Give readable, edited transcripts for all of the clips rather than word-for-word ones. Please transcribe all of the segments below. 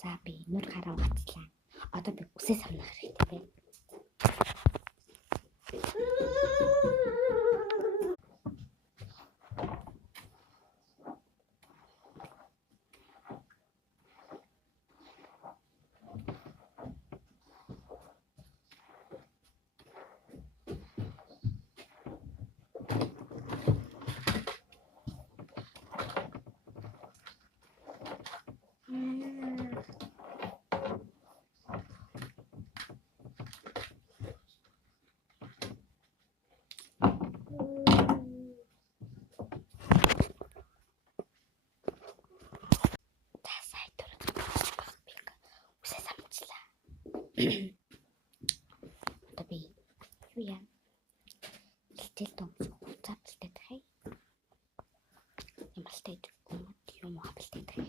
За би нур гараа батлаа. Одоо би үсээ самнах хэрэгтэй. Одоо би юу яа? Бэлтэл том хуцаа бэлтээд хай. Бэлтээд юм уу бэлтээд хай.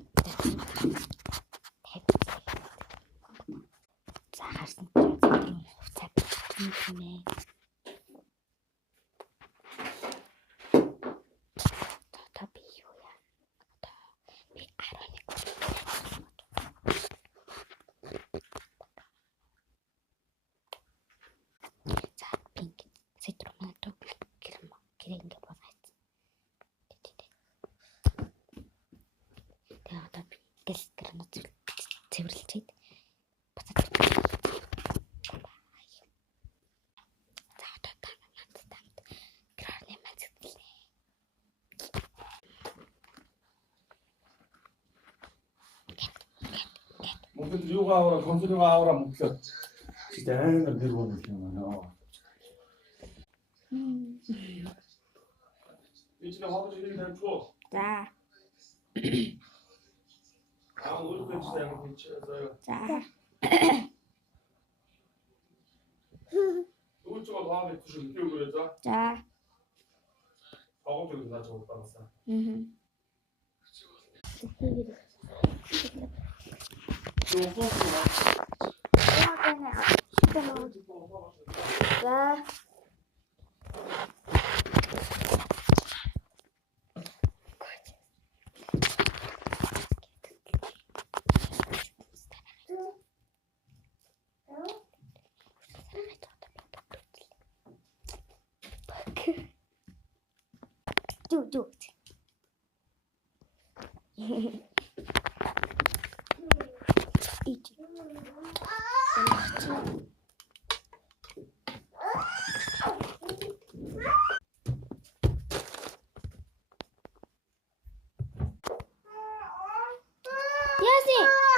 За харсан чинь хуцаа бэлтэх юм ээ. Одоо би юу яа? Одоо би 11 за пинк ситрумато гэрэнгэ богаац. Тэгээ одоо би гэл гранат цэвэрлжээд бацаад. За одоо танаас граны мацгэлээ. Мөнгөд юугаа аваа, консолигаа аваа мөнгөлөө. Чи амар нэр хөнөх юм аа. Ичнэ хавж ирэх тавьчихоо. За. Өөрөөр хэлбэл За. Өөчгөө лавыг түшин хийгээрэй за. За. Агуулдаг наач уутаасаа. За. Do it. Eat it.